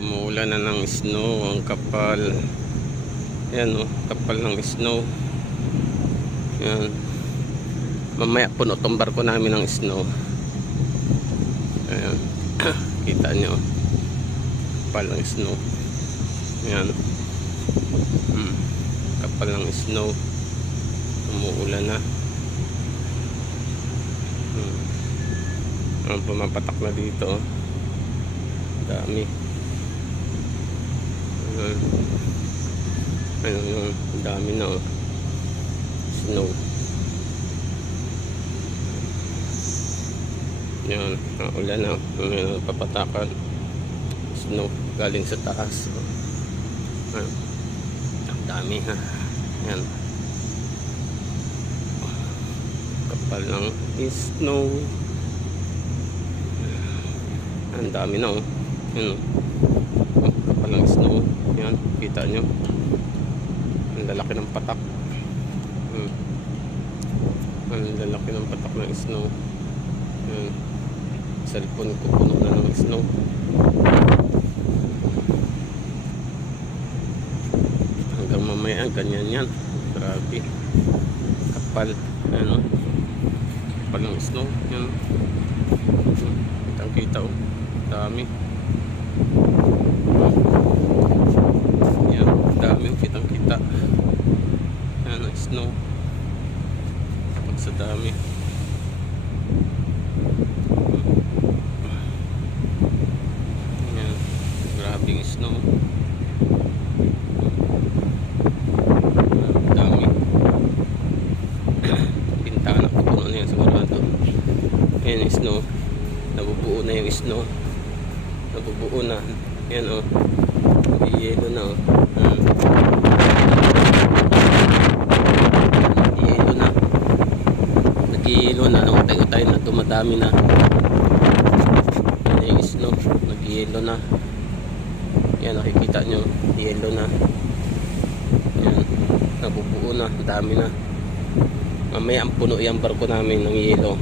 Umuulan na ng snow. Ang kapal. Yan o, kapal ng snow. Yan. Mamaya puno tong barko namin ng snow. Ayan. Kita nyo, kapal ng snow. Yan. Kapal ng snow. Umuulan na. Ang pumapatak na dito. Dami. Ayun yung dami na snow. Yan, ulan na. Papatakan snow galing sa taas. Ayun. Ang dami ha. Yan. Kapal ng snow. Ang dami na oh. Yan oh. Kapal ng snow. Yan, kita nyo. Ang lalaki ng patak. Ang lalaki ng patak ng snow. Yan. Cellphone ko puno na ng snow. Hanggang mamaya ganyan yan. Grabe. Kapal. Ano? Kapal ng snow. Yan. Kitang kita oh. Dami. Yan. Dami yung kitang kita. Yan ang snow. Kapag sa dami. Yan. Grabe yung snow. Dami. Bintana ko puno na yan sigurado. Yan yung snow. Nabubuo na yung snow. Nabubuo na. Yan o. Yelo na o. Yelo na. Nag-yelo na. Utay-utay na. Dumadami na. Yan yung snow. Nag-yelo na. Yan nakikita nyo. Yelo na. Yan. Nabubuo na. Dami na. Mamaya ang puno yung barko namin ng yelo.